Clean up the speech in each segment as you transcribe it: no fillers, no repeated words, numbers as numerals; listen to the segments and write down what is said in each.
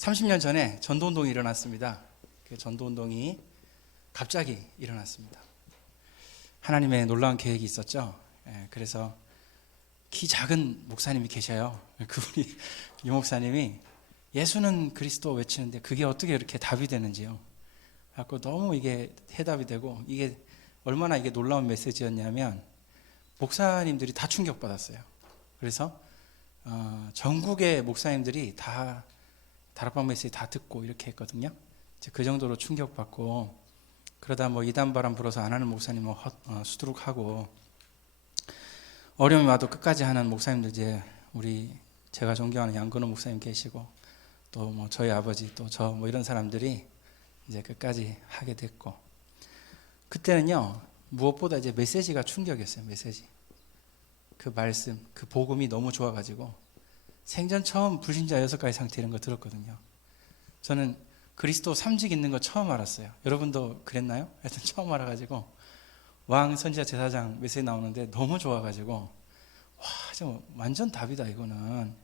30년 전에 전도운동이 일어났습니다. 그 전도운동이 갑자기 일어났습니다. 하나님의 놀라운 계획이 있었죠. 그래서 키 작은 목사님이 계셔요. 그분이 유 목사님이 예수는 그리스도 외치는데 그게 어떻게 이렇게 답이 되는지요. 그래서 너무 이게 해답이 되고 이게 얼마나 이게 놀라운 메시지였냐면 목사님들이 다 충격받았어요. 그래서 전국의 목사님들이 다 다락방 메시지 다 듣고 이렇게 했거든요. 이제 그 정도로 충격받고 그러다 뭐 이단 바람 불어서 안 하는 목사님은 수두룩하고 어려움이 와도 끝까지 하는 목사님들 이제 우리 제가 존경하는 양근호 목사님 계시고 또 뭐 저희 아버지 또 저 뭐 이런 사람들이 이제 끝까지 하게 됐고 그때는요 무엇보다 이제 메시지가 충격이었어요. 메시지 그 말씀 그 복음이 너무 좋아가지고 생전 처음 불신자 6가지 상태 이런 거 들었거든요. 저는 그리스도 3직 있는 거 처음 알았어요. 여러분도 그랬나요? 하여튼 처음 알아가지고 왕 선지자 제사장 메시지 나오는데 너무 좋아가지고 와, 좀 완전 답이다 이거는.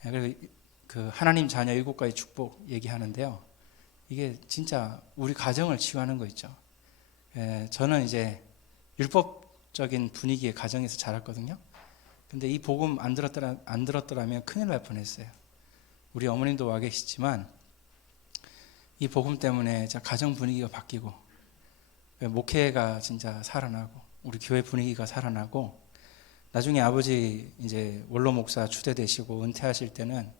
그리고 그 하나님 자녀 7가지 축복 얘기하는데요. 이게 진짜 우리 가정을 치유하는 거 있죠. 저는 이제 율법적인 분위기의 가정에서 자랐거든요. 근데 이 복음 안 들었더라면 큰일 날 뻔했어요. 우리 어머님도 와 계시지만 이 복음 때문에 가정 분위기가 바뀌고 목회가 진짜 살아나고 우리 교회 분위기가 살아나고 나중에 아버지 이제 원로 목사 추대되시고 은퇴하실 때는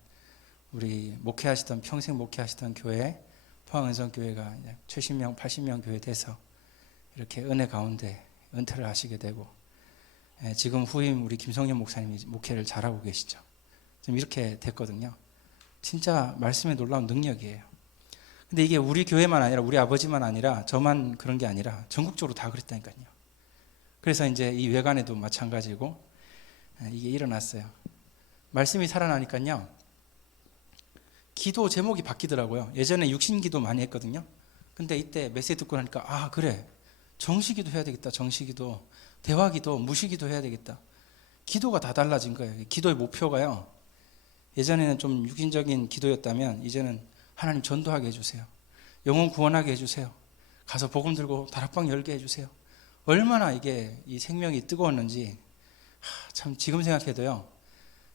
우리 목회하시던 평생 목회하시던 교회 포항은성교회가 70명 80명 교회 돼서 이렇게 은혜 가운데 은퇴를 하시게 되고 지금 후임 우리 김성현 목사님이 목회를 잘하고 계시죠. 지금 이렇게 됐거든요. 진짜 말씀의 놀라운 능력이에요. 근데 이게 우리 교회만 아니라 우리 아버지만 아니라 저만 그런 게 아니라 전국적으로 다 그랬다니까요. 그래서 이제 이 외관에도 마찬가지고 이게 일어났어요. 말씀이 살아나니까요. 기도 제목이 바뀌더라고요. 예전에 육신기도 많이 했거든요. 근데 이때 메시지 듣고 나니까 아 그래 정시기도 해야 되겠다. 정시기도 대화기도 무시기도 해야 되겠다. 기도가 다 달라진 거예요. 기도의 목표가요. 예전에는 좀 육인적인 기도였다면 이제는 하나님 전도하게 해주세요. 영혼 구원하게 해주세요. 가서 복음 들고 다락방 열게 해주세요. 얼마나 이게 이 생명이 뜨거웠는지 참 지금 생각해도요.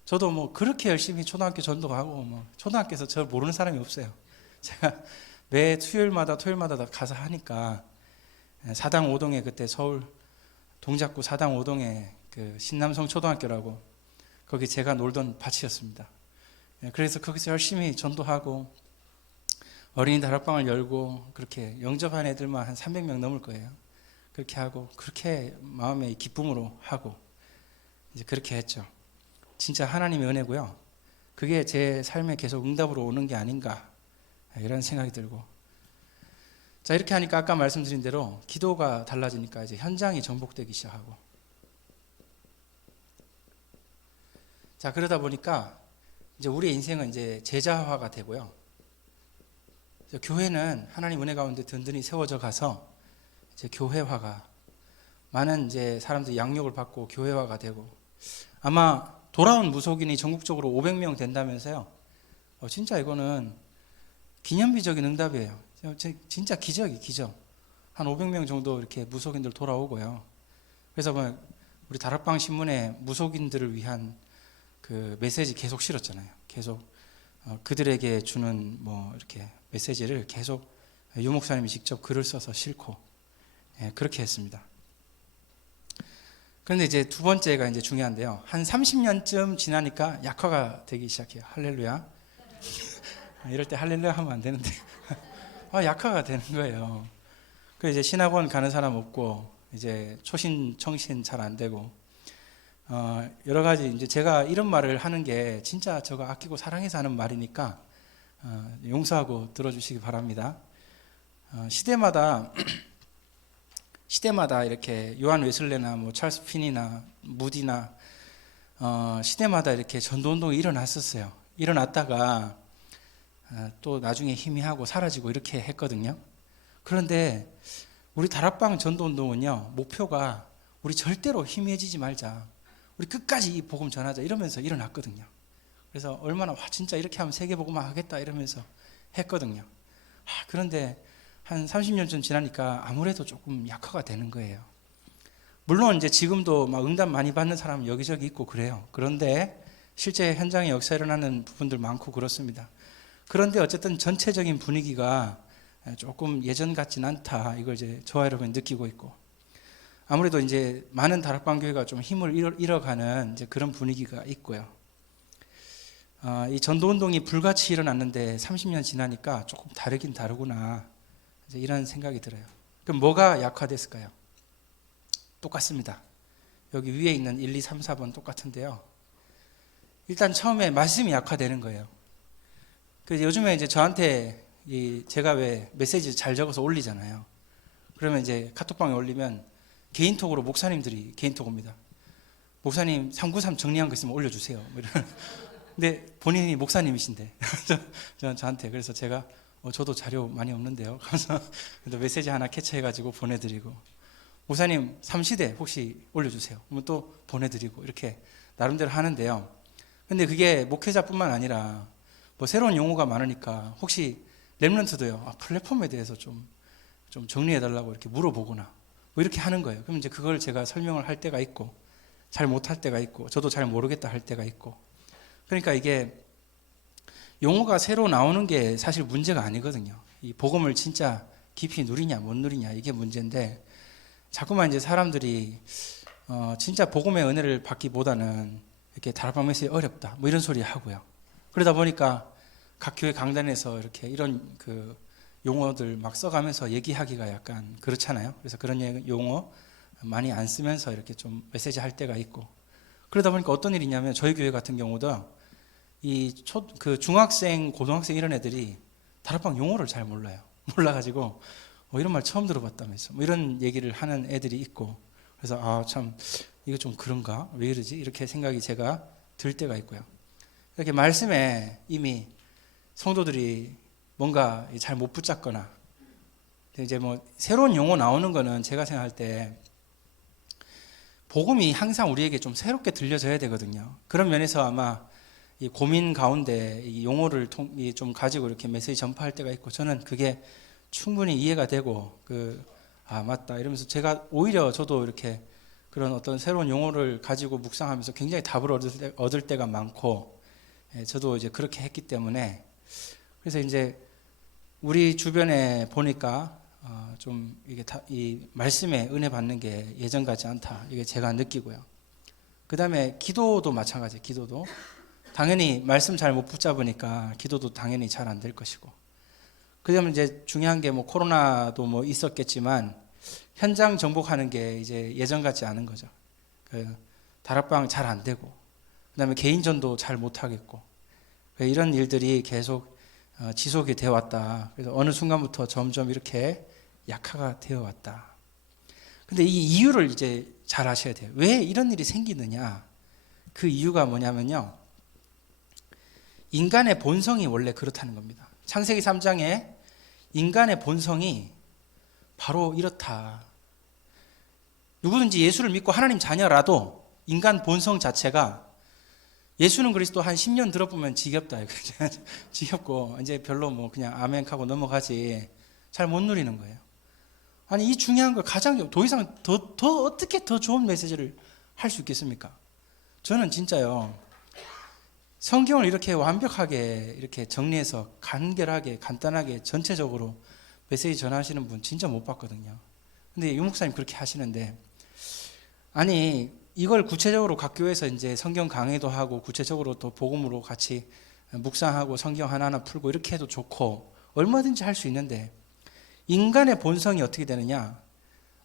저도 뭐 그렇게 열심히 초등학교 전도하고 뭐 초등학교에서 저 모르는 사람이 없어요. 제가 매 토요일마다 다 가서 하니까 사당 5동에 그때 서울 동작구 사당 5동에 그 신남성 초등학교라고 거기 제가 놀던 밭이었습니다. 그래서 거기서 열심히 전도하고 어린이 다락방을 열고 그렇게 영접한 애들만 한 300명 넘을 거예요. 그렇게 하고 그렇게 마음의 기쁨으로 하고 이제 그렇게 했죠. 진짜 하나님의 은혜고요. 그게 제 삶에 계속 응답으로 오는 게 아닌가 이런 생각이 들고 자 이렇게 하니까 아까 말씀드린 대로 기도가 달라지니까 이제 현장이 정복되기 시작하고 자 그러다 보니까 이제 우리의 인생은 이제 제자화가 되고요. 교회는 하나님 은혜 가운데 든든히 세워져 가서 이제 교회화가 많은 이제 사람들이 양육을 받고 교회화가 되고 아마 돌아온 무속인이 전국적으로 500명 된다면서요. 진짜 이거는 기념비적인 응답이에요. 진짜 기적이 기적. 한 500명 정도 이렇게 무속인들 돌아오고요. 그래서 우리 다락방 신문에 무속인들을 위한 그 메시지 계속 실었잖아요. 계속 그들에게 주는 뭐 이렇게 메시지를 계속 유 목사님이 직접 글을 써서 싣고 그렇게 했습니다. 그런데 이제 두 번째가 이제 중요한데요. 한 30년쯤 지나니까 약화가 되기 시작해요. 할렐루야. 이럴 때 할렐루야 하면 안 되는데 약화가 되는 거예요. 그 이제 신학원 가는 사람 없고 이제 초신 청신 잘 안 되고 여러 가지 이제 제가 이런 말을 하는 게 진짜 저가 아끼고 사랑해서 하는 말이니까 용서하고 들어주시기 바랍니다. 시대마다 이렇게 요한 웨슬레나 뭐 찰스 핀이나 무디나 시대마다 이렇게 전도운동이 일어났었어요. 일어났다가 또 나중에 희미하고 사라지고 이렇게 했거든요. 그런데 우리 다락방 전도운동은요 목표가 우리 절대로 희미해지지 말자, 우리 끝까지 이 복음 전하자 이러면서 일어났거든요. 그래서 얼마나 진짜 이렇게 하면 세계복음화 하겠다 이러면서 했거든요. 그런데 한 30년 좀 지나니까 아무래도 조금 약화가 되는 거예요. 물론 이제 지금도 막 응답 많이 받는 사람 여기저기 있고 그래요. 그런데 실제 현장에 역사 일어나는 부분들 많고 그렇습니다. 그런데 어쨌든 전체적인 분위기가 조금 예전 같진 않다. 이걸 이제 저와 여러분이 느끼고 있고, 아무래도 이제 많은 다락방 교회가 좀 힘을 잃어가는 이제 그런 분위기가 있고요. 이 전도운동이 불같이 일어났는데 30년 지나니까 조금 다르긴 다르구나, 이제 이런 생각이 들어요. 그럼 뭐가 약화됐을까요? 똑같습니다. 여기 위에 있는 1, 2, 3, 4번 똑같은데요. 일단 처음에 말씀이 약화되는 거예요. 그래서 요즘에 이제 저한테 제가 왜 메시지 잘 적어서 올리잖아요. 그러면 이제 카톡방에 올리면 개인톡으로 목사님들이 개인톡 옵니다. 목사님 393 정리한 거 있으면 올려주세요. 뭐 근데 본인이 목사님이신데 저한테, 그래서 제가 저도 자료 많이 없는데요. 그래서 메시지 하나 캐치해가지고 보내드리고, 목사님 3시대 혹시 올려주세요. 그러면 또 보내드리고, 이렇게 나름대로 하는데요. 근데 그게 목회자뿐만 아니라 뭐 새로운 용어가 많으니까 혹시 렘넌트도요, 플랫폼에 대해서 좀 정리해달라고 이렇게 물어보거나 뭐 이렇게 하는 거예요. 그럼 이제 그걸 제가 설명을 할 때가 있고, 잘 못할 때가 있고, 저도 잘 모르겠다 할 때가 있고. 그러니까 이게 용어가 새로 나오는 게 사실 문제가 아니거든요. 이 복음을 진짜 깊이 누리냐 못 누리냐, 이게 문제인데, 자꾸만 이제 사람들이 진짜 복음의 은혜를 받기보다는 이렇게 다락방 메시지 어렵다 뭐 이런 소리 하고요. 그러다 보니까 각 교회 강단에서 이렇게 이런 그 용어들 막 써가면서 얘기하기가 약간 그렇잖아요. 그래서 그런 용어 많이 안 쓰면서 이렇게 좀 메시지 할 때가 있고, 그러다 보니까 어떤 일이 있냐면, 저희 교회 같은 경우도 그 중학생, 고등학생 이런 애들이 다락방 용어를 잘 몰라요. 몰라가지고 이런 말 처음 들어봤다면서 뭐 이런 얘기를 하는 애들이 있고, 그래서 참 이거 좀 그런가, 왜 이러지, 이렇게 생각이 제가 들 때가 있고요. 이렇게 말씀에 이미 성도들이 뭔가 잘 못 붙잡거나, 이제 뭐 새로운 용어 나오는 거는 제가 생각할 때 복음이 항상 우리에게 좀 새롭게 들려져야 되거든요. 그런 면에서 아마 이 고민 가운데 이 용어를 좀 가지고 이렇게 메시지 전파할 때가 있고, 저는 그게 충분히 이해가 되고, 맞다 이러면서 제가 오히려 저도 이렇게 그런 어떤 새로운 용어를 가지고 묵상하면서 굉장히 답을 얻을 때가 많고, 저도 이제 그렇게 했기 때문에, 그래서 이제 우리 주변에 보니까 좀 이게 이 말씀에 은혜 받는 게 예전 같지 않다, 이게 제가 느끼고요. 그 다음에 기도도 마찬가지예요. 기도도 당연히 말씀 잘 못 붙잡으니까 기도도 당연히 잘 안 될 것이고, 그 다음에 이제 중요한 게 뭐 코로나도 뭐 있었겠지만 현장 정복하는 게 이제 예전 같지 않은 거죠. 다락방 잘 안 되고, 그 다음에 개인전도 잘 못 하겠고, 이런 일들이 계속 지속이 되어 왔다. 그래서 어느 순간부터 점점 이렇게 약화가 되어 왔다. 근데 이 이유를 이제 잘 아셔야 돼요. 왜 이런 일이 생기느냐? 그 이유가 뭐냐면요, 인간의 본성이 원래 그렇다는 겁니다. 창세기 3장에 인간의 본성이 바로 이렇다. 누구든지 예수를 믿고 하나님 자녀라도 인간 본성 자체가, 예수는 그리스도 한 10년 들어보면 지겹다. 지겹고 이제 별로 뭐 그냥 아멘 하고 넘어가지 잘 못 누리는 거예요. 아니, 이 중요한 걸 가장 더 이상 더 어떻게 더 좋은 메시지를 할 수 있겠습니까? 저는 진짜요, 성경을 이렇게 완벽하게 이렇게 정리해서 간결하게 간단하게 전체적으로 메시지 전하시는 분 진짜 못 봤거든요. 근데 유 목사님 그렇게 하시는데, 아니 이걸 구체적으로 각 교회에서 이제 성경 강의도 하고 구체적으로 또 복음으로 같이 묵상하고 성경 하나하나 풀고 이렇게 해도 좋고 얼마든지 할 수 있는데, 인간의 본성이 어떻게 되느냐,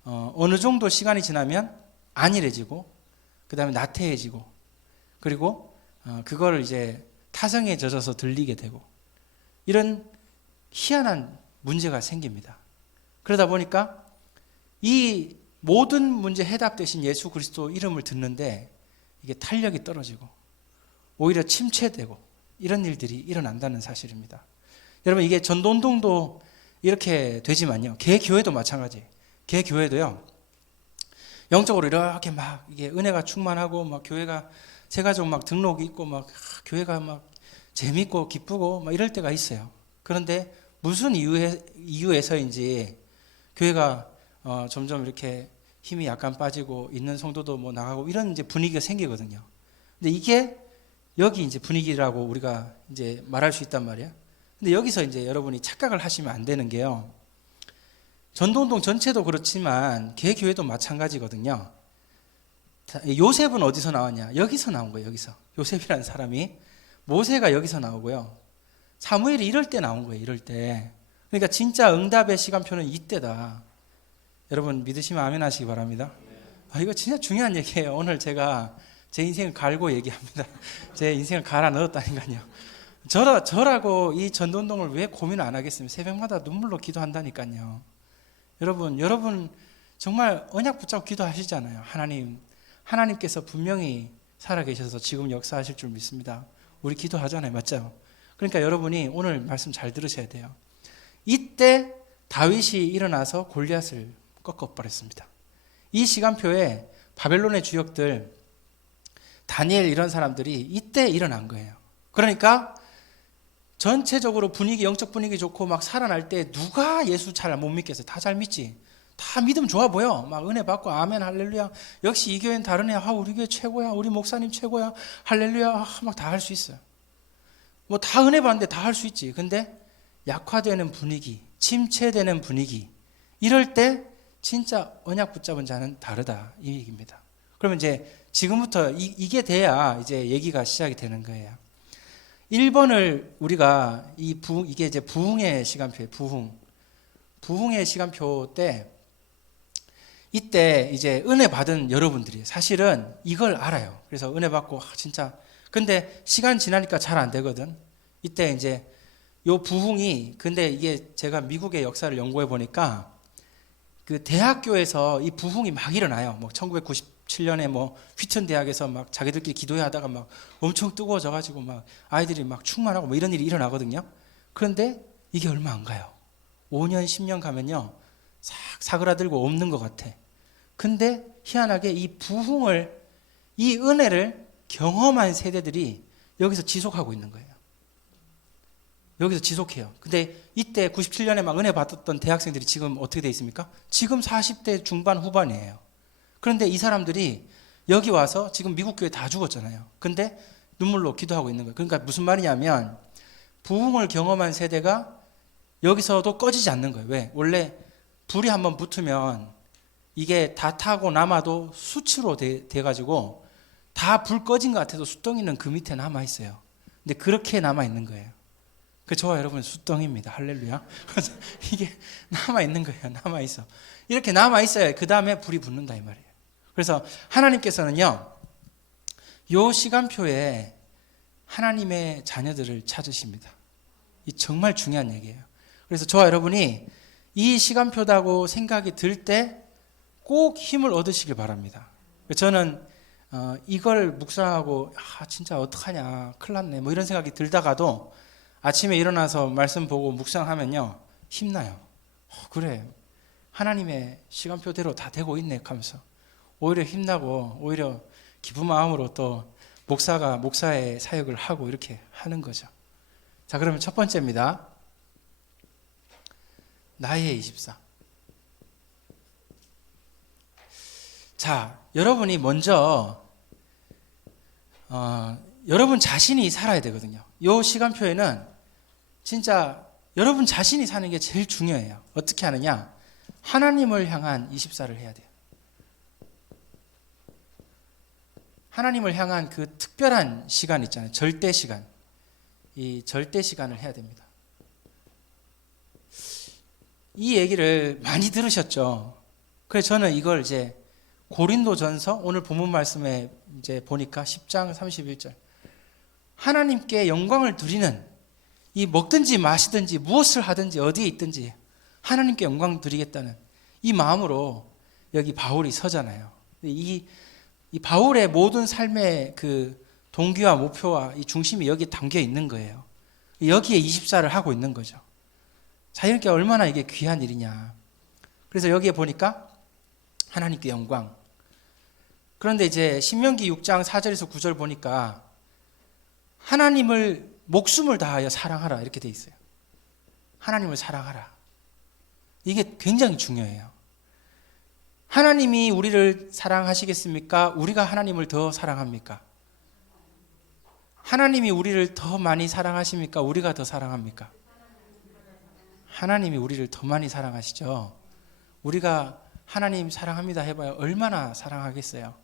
어느 정도 시간이 지나면 안일해지고, 그 다음에 나태해지고, 그리고 그거를 이제 타성에 젖어서 들리게 되고, 이런 희한한 문제가 생깁니다. 그러다 보니까 이 모든 문제 해답 대신 예수 그리스도 이름을 듣는데 이게 탄력이 떨어지고 오히려 침체되고 이런 일들이 일어난다는 사실입니다. 여러분, 이게 전도운동도 이렇게 되지만요, 개교회도 마찬가지. 개교회도요, 영적으로 이렇게 막 이게 은혜가 충만하고 막 교회가 새가족 막 등록 있고 막 교회가 막 재밌고 기쁘고 막 이럴 때가 있어요. 그런데 무슨 이유에서인지 교회가 점점 이렇게 힘이 약간 빠지고 있는 성도도 뭐 나가고 이런 이제 분위기가 생기거든요. 근데 이게 여기 이제 분위기라고 우리가 이제 말할 수 있단 말이에요. 근데 여기서 이제 여러분이 착각을 하시면 안 되는 게요. 전도운동 전체도 그렇지만 개교회도 마찬가지거든요. 요셉은 어디서 나왔냐? 여기서 나온 거예요. 여기서. 요셉이라는 사람이. 모세가 여기서 나오고요. 사무엘이 이럴 때 나온 거예요. 이럴 때. 그러니까 진짜 응답의 시간표는 이때다. 여러분 믿으시면 아멘 하시기 바랍니다. 이거 진짜 중요한 얘기예요. 오늘 제가 제 인생을 갈고 얘기합니다. 제 인생을 갈아 넣었다니까요. 저라고 이 전도운동을 왜 고민을 안 하겠습니까? 새벽마다 눈물로 기도한다니까요. 여러분 정말 언약 붙잡고 기도하시잖아요. 하나님께서 분명히 살아계셔서 지금 역사하실 줄 믿습니다. 우리 기도하잖아요. 맞죠? 그러니까 여러분이 오늘 말씀 잘 들으셔야 돼요. 이때 다윗이 일어나서 골리앗을 꺾어버렸습니다. 이 시간표에 바벨론의 주역들 다니엘 이런 사람들이 이때 일어난 거예요. 그러니까 전체적으로 영적 분위기 좋고 막 살아날 때 누가 예수 잘 못 믿겠어요? 다 잘 믿지. 다 믿음 좋아 보여. 막 은혜 받고 아멘 할렐루야. 역시 이 교회는 다르네. 우리 교회 최고야. 우리 목사님 최고야. 할렐루야. 막 다 할 수 있어요. 뭐 다 은혜 받는데 다 할 수 있지. 근데 약화되는 분위기, 침체되는 분위기. 이럴 때 진짜 언약 붙잡은 자는 다르다. 이 얘기입니다. 그러면 이제 지금부터 이게 돼야 이제 얘기가 시작이 되는 거예요. 1번을 우리가 이게 이제 부흥의 시간표예요. 부흥의 시간표 때 이때 이제 은혜 받은 여러분들이 사실은 이걸 알아요. 그래서 은혜 받고 진짜 근데 시간 지나니까 잘 안 되거든. 이때 이제 요 부흥이 근데 이게 제가 미국의 역사를 연구해 보니까 그 대학교에서 이 부흥이 막 일어나요. 뭐 1997년에 뭐 휘튼 대학에서 막 자기들끼리 기도회 하다가 막 엄청 뜨거워져 가지고 막 아이들이 막 충만하고 뭐 이런 일이 일어나거든요. 그런데 이게 얼마 안 가요. 5년, 10년 가면요. 싹 사그라들고 없는 것 같아. 근데 희한하게 이 부흥을, 이 은혜를 경험한 세대들이 여기서 지속하고 있는 거예요. 여기서 지속해요. 근데 이때 97년에 막 은혜 받았던 대학생들이 지금 어떻게 돼 있습니까? 지금 40대 중반 후반이에요. 그런데 이 사람들이 여기 와서 지금 미국 교회 다 죽었잖아요. 근데 눈물로 기도하고 있는 거예요. 그러니까 무슨 말이냐면 부흥을 경험한 세대가 여기서도 꺼지지 않는 거예요. 왜? 원래 불이 한번 붙으면 이게 다 타고 남아도 수치로 돼가지고 다 불 꺼진 것 같아도 숯덩이는 그 밑에 남아있어요. 근데 그렇게 남아있는 거예요. 저와 여러분 숯덩이입니다. 할렐루야. 이게 남아있는 거예요. 남아있어. 이렇게 남아있어야 그 다음에 불이 붙는다 이 말이에요. 그래서 하나님께서는요. 요 시간표에 하나님의 자녀들을 찾으십니다. 이 정말 중요한 얘기예요. 그래서 저와 여러분이 이 시간표다고 생각이 들 때 꼭 힘을 얻으시길 바랍니다. 저는 이걸 묵상하고 진짜 어떡하냐 큰일 났네 뭐 이런 생각이 들다가도 아침에 일어나서 말씀 보고 묵상하면요 힘나요. 그래 하나님의 시간표대로 다 되고 있네 하면서 오히려 힘나고 오히려 기쁜 마음으로 또 목사의 사역을 하고 이렇게 하는 거죠. 자, 그러면 첫 번째입니다. 나의 24. 자, 여러분이 먼저 여러분 자신이 살아야 되거든요. 이 시간표에는 진짜 여러분 자신이 사는 게 제일 중요해요. 어떻게 하느냐? 하나님을 향한 24를 해야 돼요. 하나님을 향한 그 특별한 시간 있잖아요. 절대 시간. 이 절대 시간을 해야 됩니다. 이 얘기를 많이 들으셨죠? 그래서 저는 이걸 이제 고린도전서 오늘 본문 말씀에 이제 보니까 10장 31절 하나님께 영광을 드리는 이 먹든지 마시든지 무엇을 하든지 어디에 있든지 하나님께 영광 드리겠다는 이 마음으로 여기 바울이 서잖아요. 이 바울의 모든 삶의 그 동기와 목표와 이 중심이 여기에 담겨 있는 거예요. 여기에 24를 하고 있는 거죠. 자, 이렇게 얼마나 이게 귀한 일이냐. 그래서 여기에 보니까 하나님께 영광. 그런데 이제 신명기 6장 4절에서 9절 보니까 하나님을 목숨을 다하여 사랑하라 이렇게 돼 있어요. 하나님을 사랑하라. 이게 굉장히 중요해요. 하나님이 우리를 사랑하시겠습니까? 우리가 하나님을 더 사랑합니까? 하나님이 우리를 더 많이 사랑하십니까? 우리가 더 사랑합니까? 하나님이 우리를 더 많이 사랑하시죠. 우리가 하나님 사랑합니다 해봐야 얼마나 사랑하겠어요.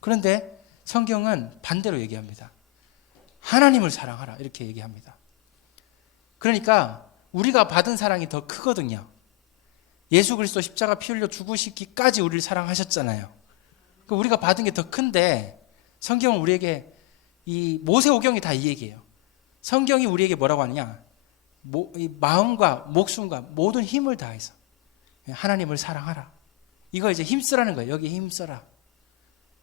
그런데 성경은 반대로 얘기합니다. 하나님을 사랑하라 이렇게 얘기합니다. 그러니까 우리가 받은 사랑이 더 크거든요. 예수 그리스도 십자가 피 흘려 죽으시기까지 우리를 사랑하셨잖아요. 우리가 받은 게 더 큰데 성경은 우리에게 이 모세오경이 다 이 얘기예요. 성경이 우리에게 뭐라고 하느냐? 이 마음과 목숨과 모든 힘을 다해서 하나님을 사랑하라. 이거 이제 힘쓰라는 거예요. 여기 힘써라.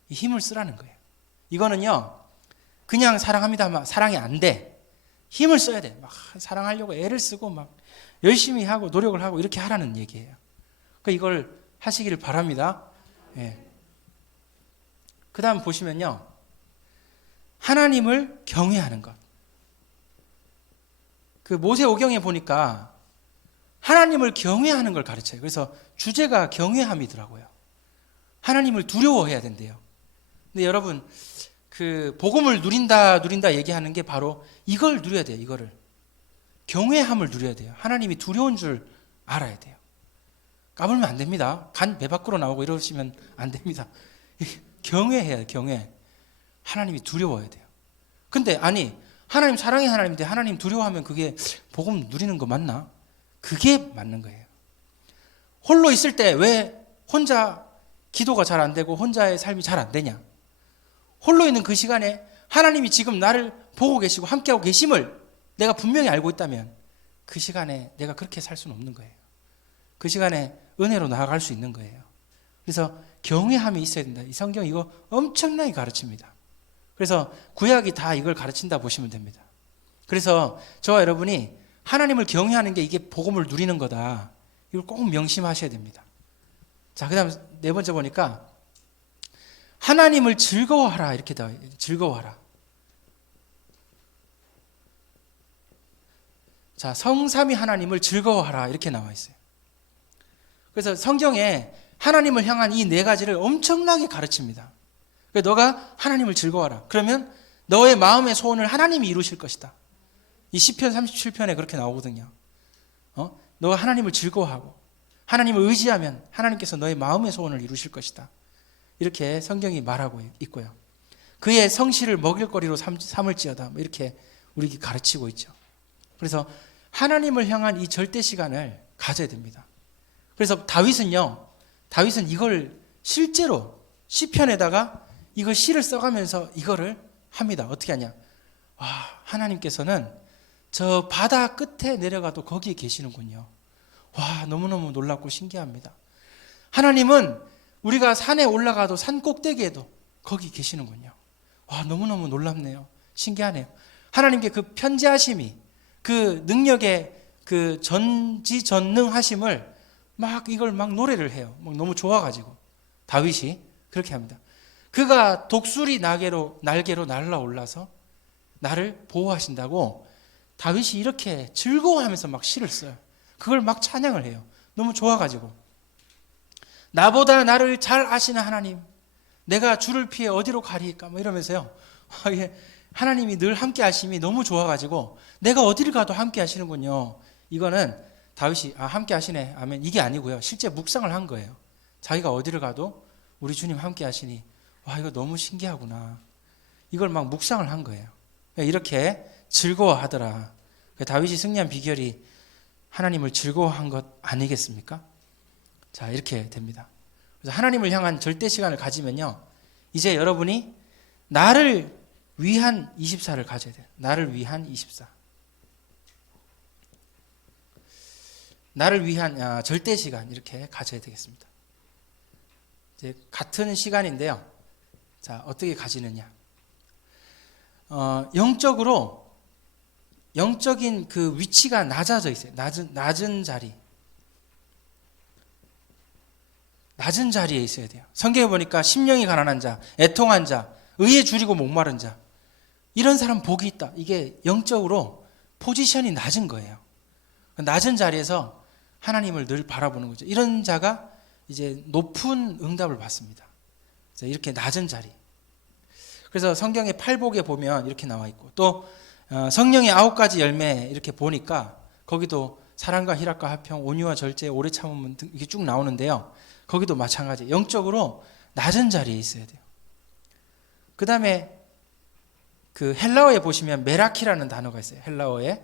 이 힘을 쓰라는 거예요. 이거는요, 그냥 사랑합니다만 사랑이 안 돼. 힘을 써야 돼. 막 사랑하려고 애를 쓰고 막 열심히 하고 노력을 하고 이렇게 하라는 얘기예요. 그러니까 이걸 하시기를 바랍니다. 예. 그 다음 보시면요. 하나님을 경외하는 것. 그 모세오경에 보니까 하나님을 경외하는 걸 가르쳐요. 그래서 주제가 경외함이더라고요. 하나님을 두려워해야 된대요. 근데 여러분, 그 복음을 누린다 얘기하는 게 바로 이걸 누려야 돼요. 이거를. 경외함을 누려야 돼요. 하나님이 두려운 줄 알아야 돼요. 까불면 안 됩니다. 간 배 밖으로 나오고 이러시면 안 됩니다. 경외해야 돼요. 경외. 하나님이 두려워야 돼요. 근데 아니, 하나님 사랑의 하나님인데 하나님 두려워하면 그게 복음 누리는 거 맞나? 그게 맞는 거예요. 홀로 있을 때 왜 혼자 기도가 잘 안 되고 혼자의 삶이 잘 안 되냐? 홀로 있는 그 시간에 하나님이 지금 나를 보고 계시고 함께하고 계심을 내가 분명히 알고 있다면 그 시간에 내가 그렇게 살 수는 없는 거예요. 그 시간에 은혜로 나아갈 수 있는 거예요. 그래서 경외함이 있어야 된다. 이 성경 이거 엄청나게 가르칩니다. 그래서 구약이 다 이걸 가르친다 보시면 됩니다. 그래서 저와 여러분이 하나님을 경외하는 게 이게 복음을 누리는 거다. 이걸 꼭 명심하셔야 됩니다. 자, 그 다음 네 번째 보니까 하나님을 즐거워하라 이렇게 나와요. 즐거워하라. 자, 성삼위 하나님을 즐거워하라 이렇게 나와 있어요. 그래서 성경에 하나님을 향한 이 네 가지를 엄청나게 가르칩니다. 그래서 너가 하나님을 즐거워하라. 그러면 너의 마음의 소원을 하나님이 이루실 것이다. 이 시편 37편에 그렇게 나오거든요. 너가 하나님을 즐거워하고 하나님을 의지하면 하나님께서 너의 마음의 소원을 이루실 것이다. 이렇게 성경이 말하고 있고요. 그의 성실을 먹일거리로 삼을지어다. 이렇게 우리에게 가르치고 있죠. 그래서 하나님을 향한 이 절대 시간을 가져야 됩니다. 그래서 다윗은 이걸 실제로 시편에다가 이걸 시를 써가면서 이거를 합니다. 어떻게 하냐? 와, 하나님께서는 저 바다 끝에 내려가도 거기에 계시는군요. 와, 너무너무 놀랍고 신기합니다. 하나님은 우리가 산에 올라가도 산 꼭대기에도 거기 계시는군요. 와, 너무너무 놀랍네요. 신기하네요. 하나님께 그 편지하심이, 그 능력의 그 전지전능하심을 이걸 노래를 해요. 너무 좋아가지고. 다윗이 그렇게 합니다. 그가 독수리 날개로 날아올라서 나를 보호하신다고 다윗이 이렇게 즐거워하면서 시를 써요. 그걸 찬양을 해요. 너무 좋아가지고. 나보다 나를 잘 아시는 하나님, 내가 주를 피해 어디로 가리까? 이러면서요. 하나님이 늘 함께 하심이 너무 좋아가지고 내가 어디를 가도 함께 하시는군요. 이거는 다윗이 함께 하시네. 아멘. 이게 아니고요. 실제 묵상을 한 거예요. 자기가 어디를 가도 우리 주님 함께 하시니 와, 이거 너무 신기하구나. 이걸 묵상을 한 거예요. 이렇게 즐거워하더라. 다윗이 승리한 비결이 하나님을 즐거워한 것 아니겠습니까? 자, 이렇게 됩니다. 그래서 하나님을 향한 절대 시간을 가지면요, 이제 여러분이 나를 위한 24를 가져야 돼요. 나를 위한 24. 나를 위한 절대 시간 이렇게 가져야 되겠습니다. 이제 같은 시간인데요. 자, 어떻게 가지느냐? 영적인 그 위치가 낮아져 있어요. 낮은 자리. 낮은 자리에 있어야 돼요. 성경에 보니까 심령이 가난한 자, 애통한 자, 의에 줄이고 목마른 자, 이런 사람 복이 있다. 이게 영적으로 포지션이 낮은 거예요. 낮은 자리에서 하나님을 늘 바라보는 거죠. 이런 자가 이제 높은 응답을 받습니다. 이렇게 낮은 자리. 그래서 성경의 팔복에 보면 이렇게 나와 있고, 또 성령의 9가지 열매 이렇게 보니까 거기도 사랑과 희락과 화평, 온유와 절제, 오래 참음은 등 이렇게 쭉 나오는데요. 거기도 마찬가지. 영적으로 낮은 자리에 있어야 돼요. 그 다음에 그 헬라어에 보시면 메라키라는 단어가 있어요. 헬라어에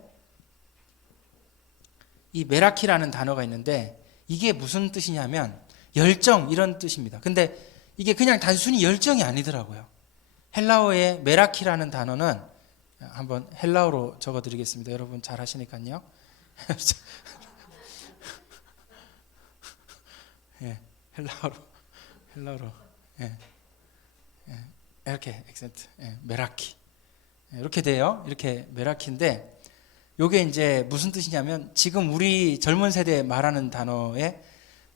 이 메라키라는 단어가 있는데 이게 무슨 뜻이냐면 열정 이런 뜻입니다. 근데 이게 그냥 단순히 열정이 아니더라고요. 헬라어의 메라키라는 단어는 한번 헬라어로 적어드리겠습니다. 여러분 잘 하시니까요. 예, 헬라어로 예, 이렇게 액센트 메라키 이렇게 돼요. 이렇게 메라키인데 요게 이제 무슨 뜻이냐면 지금 우리 젊은 세대에 말하는 단어에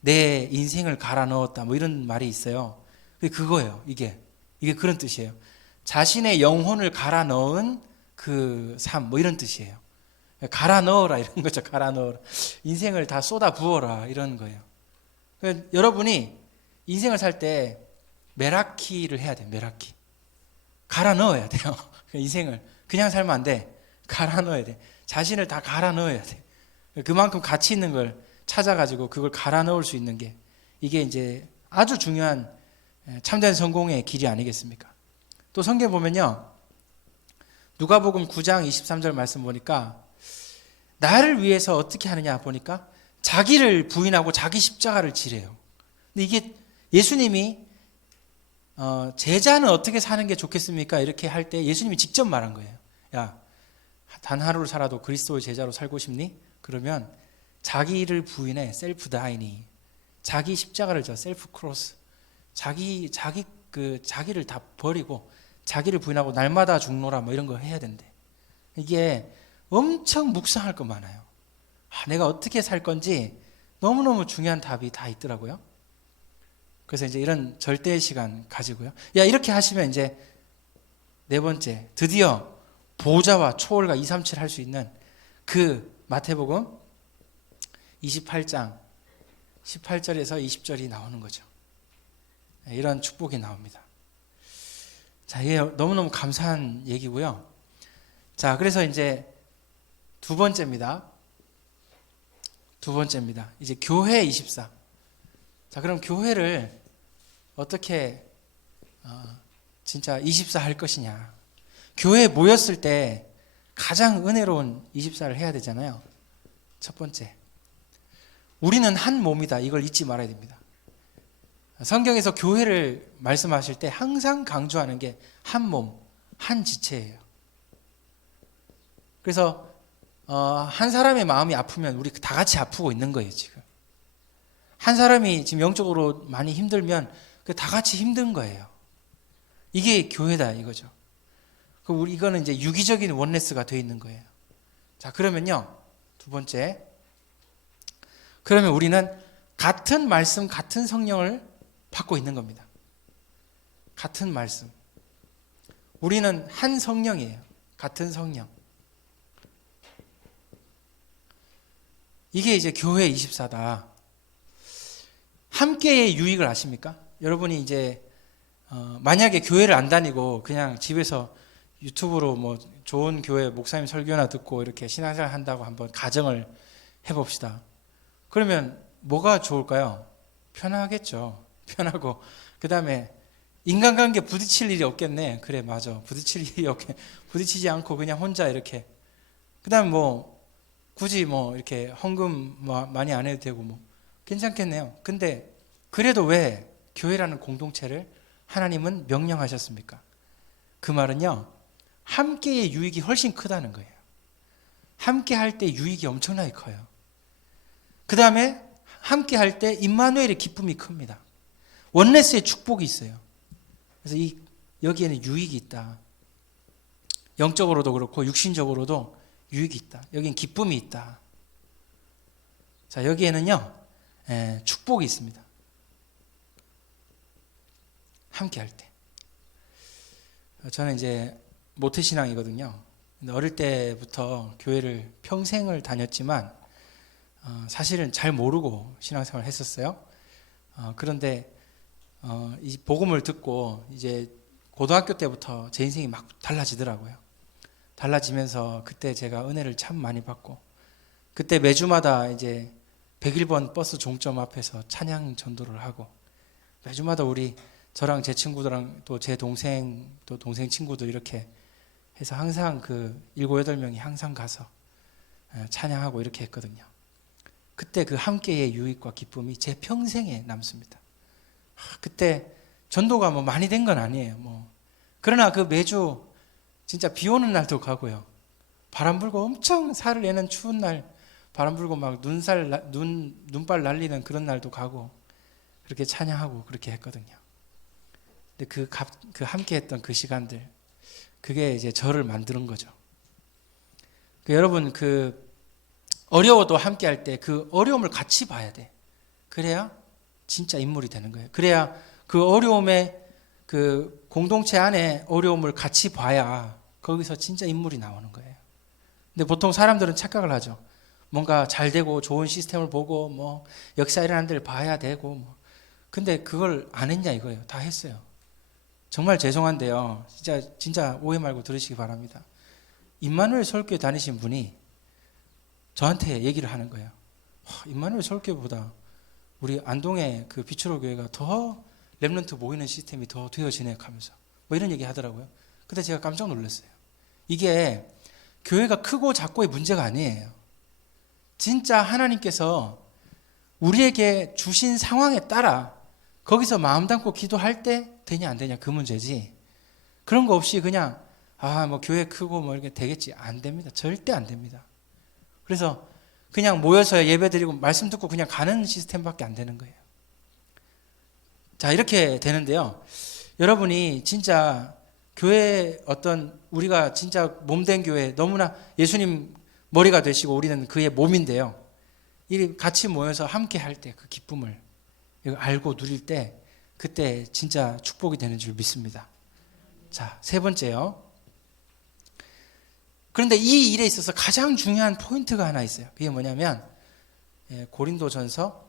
내 인생을 갈아 넣었다 뭐 이런 말이 있어요. 그거예요. 이게 그런 뜻이에요. 자신의 영혼을 갈아 넣은 그 삶 뭐 이런 뜻이에요. 갈아 넣어라 이런 거죠. 갈아 넣어라. 인생을 다 쏟아 부어라 이런 거예요. 그러니까 여러분이 인생을 살 때 메라키를 해야 돼요. 메라키. 갈아 넣어야 돼요. 인생을 그냥 살면 안 돼. 갈아 넣어야 돼. 자신을 다 갈아 넣어야 돼. 그만큼 가치 있는 걸 찾아가지고 그걸 갈아 넣을 수 있는 게 이게 이제 아주 중요한 참된 성공의 길이 아니겠습니까? 또 성경 보면요. 누가복음 9장 23절 말씀 보니까 나를 위해서 어떻게 하느냐 보니까 자기를 부인하고 자기 십자가를 지래요. 근데 이게 예수님이 제자는 어떻게 사는 게 좋겠습니까? 이렇게 할 때 예수님이 직접 말한 거예요. 야, 단 하루를 살아도 그리스도의 제자로 살고 싶니? 그러면 자기를 부인해 셀프 다이니 자기 십자가를 져 셀프 크로스 자기를 다 버리고 자기를 부인하고 날마다 죽노라 뭐 이런 거 해야 된대. 이게 엄청 묵상할 거 많아요. 내가 어떻게 살 건지 너무너무 중요한 답이 다 있더라고요. 그래서 이제 이런 절대의 시간 가지고요. 이렇게 하시면 이제 네 번째 드디어 보좌와 초월과 237 할 수 있는 그 마태복음 28장 18절에서 20절이 나오는 거죠. 이런 축복이 나옵니다. 자, 이게 너무너무 감사한 얘기고요. 자, 그래서 이제 두 번째입니다. 이제 교회 24. 자, 그럼 교회를 어떻게 진짜 24 할 것이냐. 교회에 모였을 때 가장 은혜로운 24를 해야 되잖아요. 첫 번째, 우리는 한 몸이다. 이걸 잊지 말아야 됩니다. 성경에서 교회를 말씀하실 때 항상 강조하는 게 한 몸, 한 지체예요. 그래서 한 사람의 마음이 아프면 우리 다 같이 아프고 있는 거예요. 지금 한 사람이 지금 영적으로 많이 힘들면 다 같이 힘든 거예요. 이게 교회다 이거죠. 이거는 이제 유기적인 원네스가 되어 있는 거예요. 자, 그러면요. 두 번째. 그러면 우리는 같은 말씀, 같은 성령을 받고 있는 겁니다. 같은 말씀. 우리는 한 성령이에요. 같은 성령. 이게 이제 교회 24다. 함께의 유익을 아십니까? 여러분이 이제 만약에 교회를 안 다니고 그냥 집에서 유튜브로 뭐 좋은 교회 목사님 설교나 듣고 이렇게 신앙생활 한다고 한번 가정을 해봅시다. 그러면 뭐가 좋을까요? 편하겠죠. 편하고 그 다음에 인간관계 부딪힐 일이 없겠네. 그래, 맞아. 부딪힐 일이 없게 부딪히지 않고 그냥 혼자 이렇게. 그 다음에 뭐 굳이 뭐 이렇게 헌금 많이 안 해도 되고 뭐 괜찮겠네요. 근데 그래도 왜 교회라는 공동체를 하나님은 명령하셨습니까? 그 말은요, 함께의 유익이 훨씬 크다는 거예요. 함께 할 때 유익이 엄청나게 커요. 그 다음에 함께 할 때 임마누엘의 기쁨이 큽니다. 원네스의 축복이 있어요. 그래서 여기에는 유익이 있다. 영적으로도 그렇고 육신적으로도 유익이 있다. 여기는 기쁨이 있다. 자, 여기에는요, 축복이 있습니다. 함께 할 때. 저는 이제 모태신앙이거든요. 어릴 때부터 교회를 평생을 다녔지만 사실은 잘 모르고 신앙생활을 했었어요. 그런데 이 복음을 듣고 이제 고등학교 때부터 제 인생이 막 달라지더라고요. 달라지면서 그때 제가 은혜를 참 많이 받고, 그때 매주마다 이제 101번 버스 종점 앞에서 찬양 전도를 하고, 매주마다 저랑 제 친구들랑 또 제 동생, 또 동생 친구들 이렇게 해서 항상 그 7, 8명이 항상 가서 찬양하고 이렇게 했거든요. 그때 그 함께의 유익과 기쁨이 제 평생에 남습니다. 그때 전도가 뭐 많이 된 건 아니에요. 그러나 그 매주 진짜 비 오는 날도 가고요. 바람 불고 엄청 살을 내는 추운 날, 바람 불고 막 눈발 날리는 그런 날도 가고, 그렇게 찬양하고 그렇게 했거든요. 근데 그 함께 했던 그 시간들, 그게 이제 저를 만드는 거죠. 여러분, 어려워도 함께 할 때 그 어려움을 같이 봐야 돼. 그래야 진짜 인물이 되는 거예요. 그래야 그 어려움에 그 공동체 안에 어려움을 같이 봐야 거기서 진짜 인물이 나오는 거예요. 근데 보통 사람들은 착각을 하죠. 뭔가 잘 되고 좋은 시스템을 보고 역사 일어나는 데를 봐야 되고 근데 그걸 안 했냐 이거예요. 다 했어요. 정말 죄송한데요. 진짜 오해 말고 들으시기 바랍니다. 임마누엘 서울교회 다니신 분이 저한테 얘기를 하는 거예요. 임마누엘 서울교회보다 우리 안동의 그 비추로 교회가 더 렘넌트 모이는 시스템이 더 되어지네 하면서 이런 얘기 하더라고요. 근데 제가 깜짝 놀랐어요. 이게 교회가 크고 작고의 문제가 아니에요. 진짜 하나님께서 우리에게 주신 상황에 따라 거기서 마음 담고 기도할 때 되냐 안 되냐 그 문제지, 그런 거 없이 그냥 교회 크고 이렇게 되겠지, 안 됩니다. 절대 안 됩니다. 그래서 그냥 모여서 예배 드리고 말씀 듣고 그냥 가는 시스템밖에 안 되는 거예요. 자, 이렇게 되는데요. 여러분이 진짜 교회 우리가 진짜 몸된 교회, 너무나 예수님 머리가 되시고 우리는 그의 몸인데요. 같이 모여서 함께 할 때 그 기쁨을 알고 누릴 때, 그때 진짜 축복이 되는 줄 믿습니다. 자, 세 번째요. 그런데 이 일에 있어서 가장 중요한 포인트가 하나 있어요. 그게 뭐냐면 고린도전서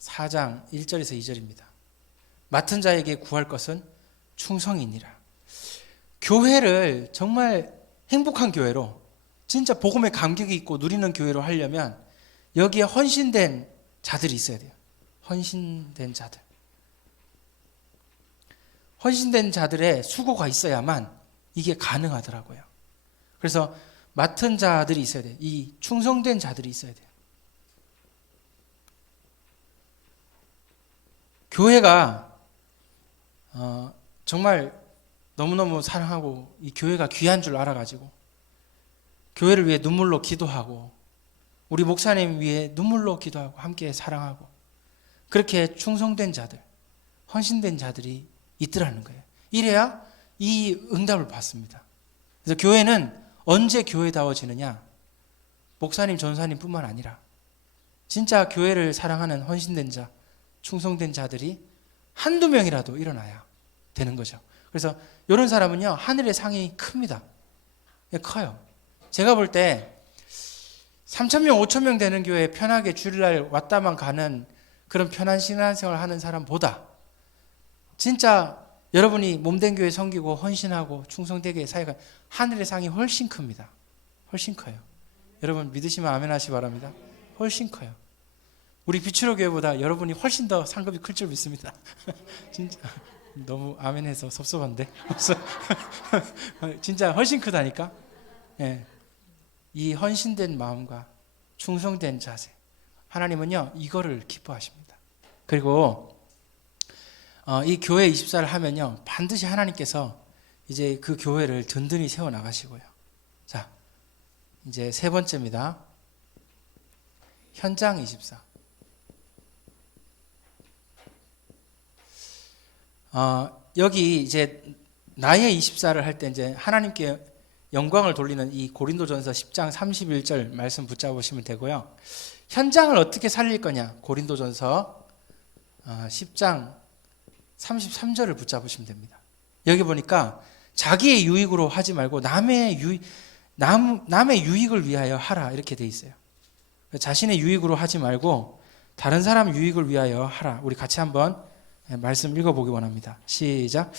4장 1절에서 2절입니다. 맡은 자에게 구할 것은 충성이니라. 교회를 정말 행복한 교회로, 진짜 복음에 감격이 있고 누리는 교회로 하려면 여기에 헌신된 자들이 있어야 돼요. 헌신된 자들. 헌신된 자들의 수고가 있어야만 이게 가능하더라고요. 그래서 맡은 자들이 있어야 돼요. 이 충성된 자들이 있어야 돼요. 교회가 정말 너무너무 사랑하고 이 교회가 귀한 줄 알아가지고 교회를 위해 눈물로 기도하고 우리 목사님 위해 눈물로 기도하고 함께 사랑하고 그렇게 충성된 자들, 헌신된 자들이 있더라는 거예요. 이래야 이 응답을 받습니다. 그래서 교회는 언제 교회다워지느냐? 목사님, 전사님 뿐만 아니라 진짜 교회를 사랑하는 헌신된 자, 충성된 자들이 한두 명이라도 일어나야 되는 거죠. 그래서 이런 사람은요, 하늘의 상이 큽니다. 커요. 제가 볼 때 3,000명, 5,000명 되는 교회에 편하게 주일날 왔다만 가는 그런 편한 신앙생활을 하는 사람보다 진짜 여러분이 몸된 교회 섬기고 헌신하고 충성되게 사회가 하늘의 상이 훨씬 큽니다. 훨씬 커요. 여러분 믿으시면 아멘 하시기 바랍니다. 훨씬 커요. 우리 비추로 교회보다 여러분이 훨씬 더 상급이 클 줄 믿습니다. 진짜 너무 아멘해서 섭섭한데 진짜 훨씬 크다니까. 예. 이 헌신된 마음과 충성된 자세, 하나님은요 이거를 기뻐하십니다. 그리고 이 교회 24를 하면요 반드시 하나님께서 이제 그 교회를 든든히 세워 나가시고요. 자, 이제 세 번째입니다. 현장 24. 여기 이제 나의 24를 할 때 이제 하나님께 영광을 돌리는 이 고린도전서 10장 31절 말씀 붙잡으시면 되고요. 현장을 어떻게 살릴 거냐? 고린도전서 10장 33절을 붙잡으시면 됩니다. 여기 보니까 자기의 유익으로 하지 말고 남의 유익을 위하여 하라 이렇게 돼 있어요. 자신의 유익으로 하지 말고 다른 사람 유익을 위하여 하라. 우리 같이 한번 말씀 읽어보기 원합니다. 시작.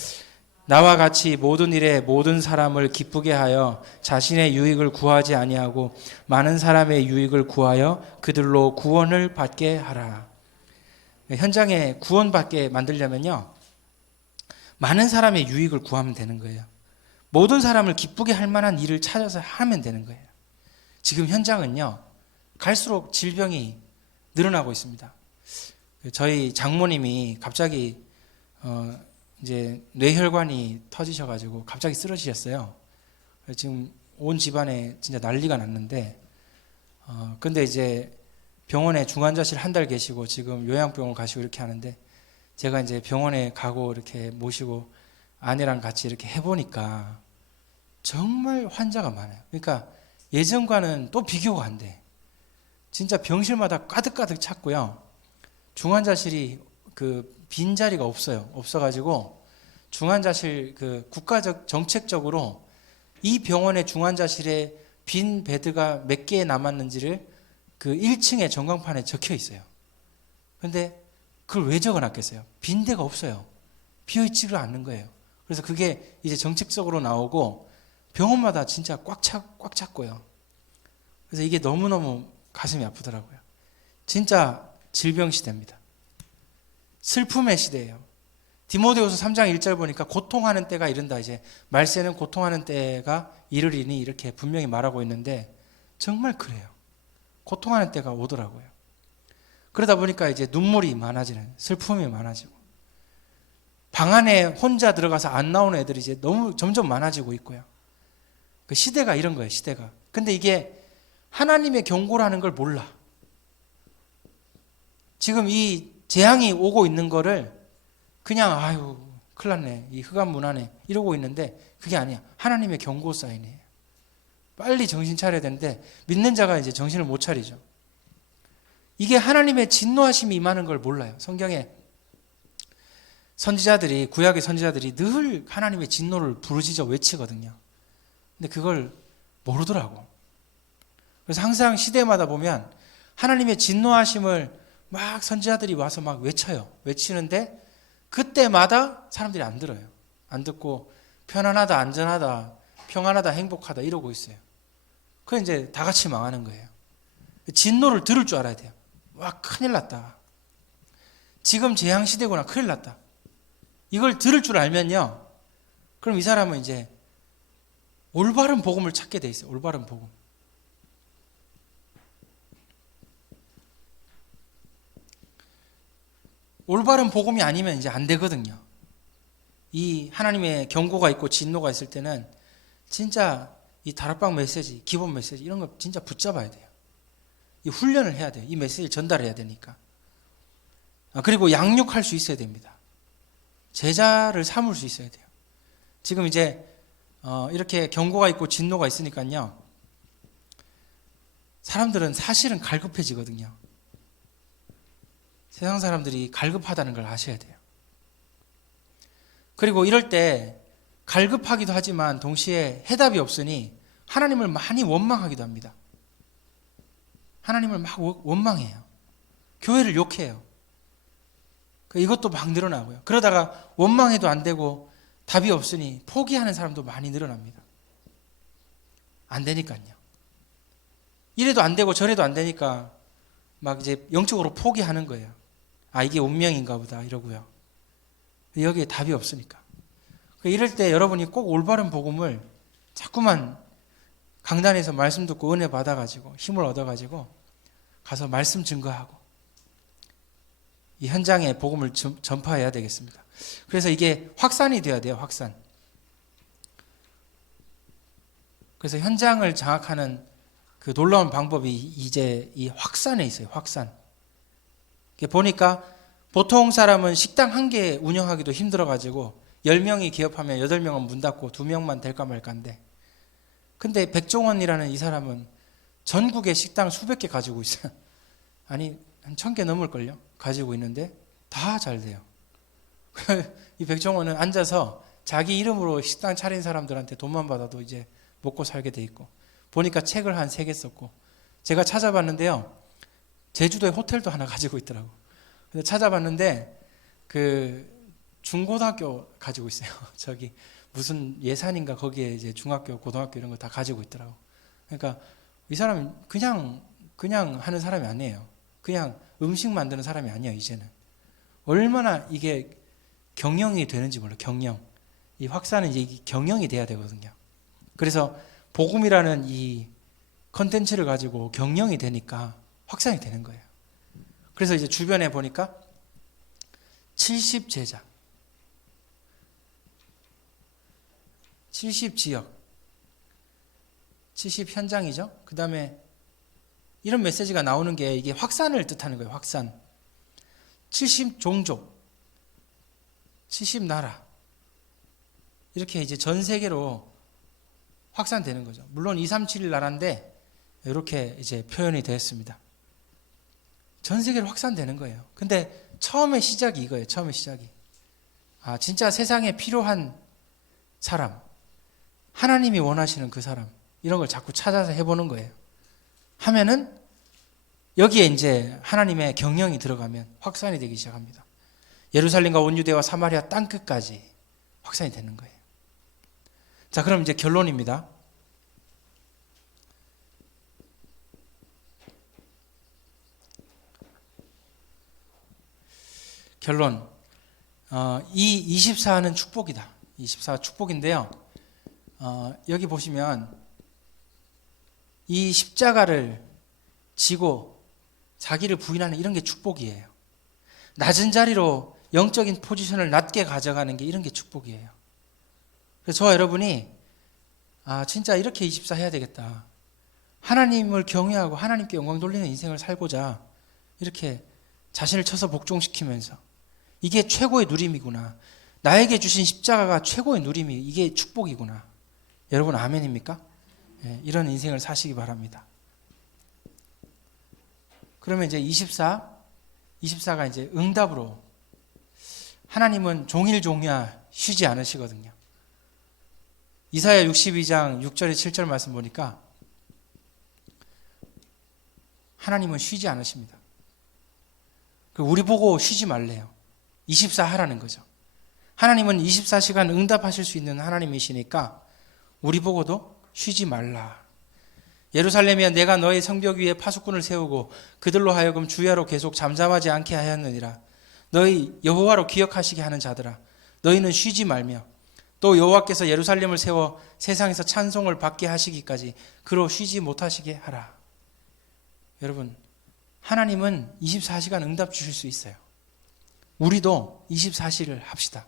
나와 같이 모든 일에 모든 사람을 기쁘게 하여 자신의 유익을 구하지 아니하고 많은 사람의 유익을 구하여 그들로 구원을 받게 하라. 현장에 구원받게 만들려면요, 많은 사람의 유익을 구하면 되는 거예요. 모든 사람을 기쁘게 할 만한 일을 찾아서 하면 되는 거예요. 지금 현장은요, 갈수록 질병이 늘어나고 있습니다. 저희 장모님이 갑자기 이제 뇌혈관이 터지셔가지고 갑자기 쓰러지셨어요. 지금 온 집안에 진짜 난리가 났는데, 근데 이제 병원에 중환자실 한 달 계시고 지금 요양병원 가시고 이렇게 하는데, 제가 이제 병원에 가고 이렇게 모시고 아내랑 같이 이렇게 해보니까 정말 환자가 많아요. 그러니까 예전과는 또 비교가 안 돼. 진짜 병실마다 가득가득 찼고요. 중환자실이 그 빈자리가 없어가지고 중환자실 그 국가적 정책적으로 이 병원의 중환자실에 빈 베드가 몇 개 남았는지를 그 1층에 전광판에 적혀 있어요. 근데 그걸 왜 적어놨겠어요? 빈 데가 없어요. 비어있지를 않는 거예요. 그래서 그게 이제 정책적으로 나오고 병원마다 진짜 꽉 찼고요. 그래서 이게 너무너무 가슴이 아프더라고요. 진짜 질병 시대입니다. 슬픔의 시대예요. 디모데후서 3장 1절 보니까 고통하는 때가 이른다. 이제 말세는 고통하는 때가 이르리니 이렇게 분명히 말하고 있는데 정말 그래요. 고통하는 때가 오더라고요. 그러다 보니까 이제 눈물이 많아지는, 슬픔이 많아지고, 방 안에 혼자 들어가서 안 나오는 애들이 이제 너무 점점 많아지고 있고요. 그 시대가 이런 거예요, 시대가. 근데 이게 하나님의 경고라는 걸 몰라. 지금 이 재앙이 오고 있는 거를 그냥 아유 큰일 났네, 이 흑암문화네 이러고 있는데 그게 아니야. 하나님의 경고 사인이에요. 빨리 정신 차려야 되는데 믿는 자가 이제 정신을 못 차리죠. 이게 하나님의 진노하심이 임하는 걸 몰라요. 성경에 선지자들이, 구약의 선지자들이 늘 하나님의 진노를 부르짖어 외치거든요. 근데 그걸 모르더라고. 그래서 항상 시대마다 보면 하나님의 진노하심을 막 선지자들이 와서 막 외쳐요. 외치는데 그때마다 사람들이 안 들어요. 안 듣고 편안하다, 안전하다, 평안하다, 행복하다 이러고 있어요. 그래 이제 다 같이 망하는 거예요. 진노를 들을 줄 알아야 돼요. 와, 큰일 났다. 지금 재앙 시대구나. 큰일 났다. 이걸 들을 줄 알면요, 그럼 이 사람은 이제 올바른 복음을 찾게 돼 있어요. 올바른 복음. 올바른 복음이 아니면 이제 안 되거든요. 이 하나님의 경고가 있고 진노가 있을 때는 진짜 이 다락방 메시지, 기본 메시지 이런 거 진짜 붙잡아야 돼요. 이 훈련을 해야 돼요. 이 메시지를 전달해야 되니까. 그리고 양육할 수 있어야 됩니다. 제자를 삼을 수 있어야 돼요. 지금 이제 이렇게 경고가 있고 진노가 있으니까요, 사람들은 사실은 갈급해지거든요. 세상 사람들이 갈급하다는 걸 아셔야 돼요. 그리고 이럴 때 갈급하기도 하지만 동시에 해답이 없으니 하나님을 많이 원망하기도 합니다. 하나님을 막 원망해요. 교회를 욕해요. 이것도 막 늘어나고요. 그러다가 원망해도 안 되고 답이 없으니 포기하는 사람도 많이 늘어납니다. 안 되니까요. 이래도 안 되고 저래도 안 되니까 막 이제 영적으로 포기하는 거예요. 아, 이게 운명인가 보다 이러고요. 여기에 답이 없으니까. 이럴 때 여러분이 꼭 올바른 복음을 자꾸만 강단에서 말씀 듣고 은혜 받아가지고 힘을 얻어가지고 가서 말씀 증거하고 이 현장에 복음을 전파해야 되겠습니다. 그래서 이게 확산이 돼야 돼요. 확산. 그래서 현장을 장악하는 그 놀라운 방법이 이제 이 확산에 있어요. 확산. 보니까 보통 사람은 식당 한 개 운영하기도 힘들어가지고 10명이 개업하면 8명은 문 닫고 2명만 될까 말까인데, 근데 백종원이라는 이 사람은 전국에 식당 수백 개 가지고 있어요. 아니 한 1000개 넘을걸요. 가지고 있는데 다 잘 돼요. 이 백종원은 앉아서 자기 이름으로 식당 차린 사람들한테 돈만 받아도 이제 먹고 살게 돼 있고, 보니까 책을 한 3개 썼고, 제가 찾아봤는데요, 제주도에 호텔도 하나 가지고 있더라고. 근데 찾아봤는데 그 중고등학교 가지고 있어요. 저기 무슨 예산인가 거기에 이제 중학교, 고등학교 이런 거 다 가지고 있더라고. 그러니까 이 사람은 그냥 하는 사람이 아니에요. 그냥 음식 만드는 사람이 아니에요, 이제는. 얼마나 이게 경영이 되는지 몰라요. 경영. 이 확산은 이제 경영이 돼야 되거든요. 그래서 복음이라는 이 컨텐츠를 가지고 경영이 되니까 확산이 되는 거예요. 그래서 이제 주변에 보니까 70제자, 70지역, 70현장이죠. 그 다음에 이런 메시지가 나오는 게 이게 확산을 뜻하는 거예요. 확산. 70종족, 70나라. 이렇게 이제 전 세계로 확산되는 거죠. 물론 237 나라인데 이렇게 이제 표현이 되었습니다. 전 세계로 확산되는 거예요. 근데 처음에 시작이 이거예요. 처음에 시작이. 진짜 세상에 필요한 사람, 하나님이 원하시는 그 사람, 이런 걸 자꾸 찾아서 해보는 거예요. 하면은 여기에 이제 하나님의 경영이 들어가면 확산이 되기 시작합니다. 예루살렘과 온 유대와 사마리아 땅끝까지 확산이 되는 거예요. 자, 그럼 이제 결론입니다. 결론. 이 24는 축복이다. 24가 축복인데요. 여기 보시면 이 십자가를 지고 자기를 부인하는 이런 게 축복이에요. 낮은 자리로 영적인 포지션을 낮게 가져가는 게 이런 게 축복이에요. 그래서 저와 여러분이 진짜 이렇게 24 해야 되겠다. 하나님을 경외하고 하나님께 영광 돌리는 인생을 살고자 이렇게 자신을 쳐서 복종시키면서 이게 최고의 누림이구나. 나에게 주신 십자가가 최고의 누림이 이게 축복이구나. 여러분 아멘입니까? 네, 이런 인생을 사시기 바랍니다. 그러면 이제 24가 이제 응답으로 하나님은 종일종야 쉬지 않으시거든요. 이사야 62장 6절에 7절 말씀 보니까 하나님은 쉬지 않으십니다. 우리 보고 쉬지 말래요. 24 하라는 거죠. 하나님은 24시간 응답하실 수 있는 하나님이시니까 우리 보고도 쉬지 말라. 예루살렘이여 내가 너의 성벽 위에 파수꾼을 세우고 그들로 하여금 주야로 계속 잠잠하지 않게 하였느니라. 너희 여호와로 기억하시게 하는 자들아 너희는 쉬지 말며 또 여호와께서 예루살렘을 세워 세상에서 찬송을 받게 하시기까지 그로 쉬지 못하시게 하라. 여러분 하나님은 24시간 응답 주실 수 있어요. 우리도 24시를 합시다.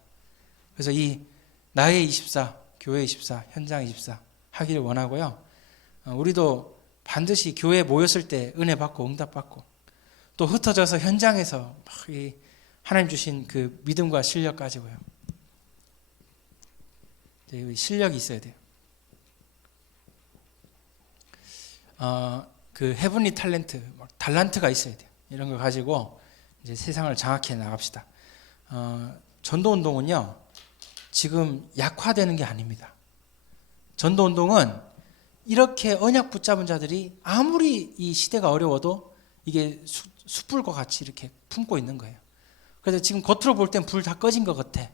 그래서 이 나의 24, 교회 24, 현장 24 하기를 원하고요. 우리도 반드시 교회에 모였을 때 은혜 받고 응답 받고 또 흩어져서 현장에서 이 하나님 주신 그 믿음과 실력 가지고요. 실력이 있어야 돼요. 그 헤븐리 탤런트, 달란트가 있어야 돼요. 이런 걸 가지고 이제 세상을 장악해 나갑시다. 전도운동은요, 지금 약화되는 게 아닙니다. 전도운동은 이렇게 언약 붙잡은 자들이 아무리 이 시대가 어려워도 이게 숯불과 같이 이렇게 품고 있는 거예요. 그래서 지금 겉으로 볼 땐 불 다 꺼진 것 같아.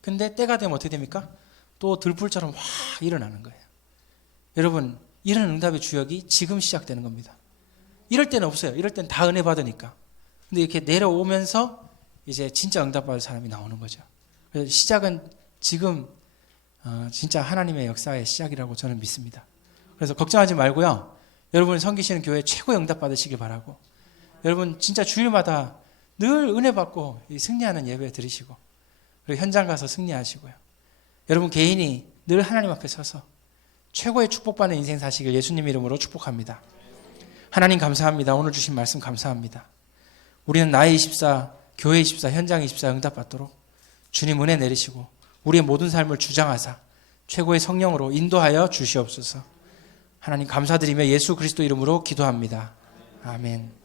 근데 때가 되면 어떻게 됩니까? 또 들불처럼 확 일어나는 거예요. 여러분, 이런 응답의 주역이 지금 시작되는 겁니다. 이럴 때는 없어요. 이럴 때는 다 은혜 받으니까. 근데 이렇게 내려오면서 이제 진짜 응답받을 사람이 나오는 거죠. 그래서 시작은 지금 진짜 하나님의 역사의 시작이라고 저는 믿습니다. 그래서 걱정하지 말고요. 여러분이 섬기시는 교회 최고의 응답 받으시길 바라고, 여러분 진짜 주일마다 늘 은혜 받고 승리하는 예배 드리시고, 그리고 현장 가서 승리하시고요. 여러분 개인이 늘 하나님 앞에 서서 최고의 축복받는 인생 사시길 예수님 이름으로 축복합니다. 하나님 감사합니다. 오늘 주신 말씀 감사합니다. 우리는 나의 24, 교회 24, 현장 24 응답받도록 주님 은혜 내리시고 우리의 모든 삶을 주장하사 최고의 성령으로 인도하여 주시옵소서. 하나님 감사드리며 예수 그리스도 이름으로 기도합니다. 아멘.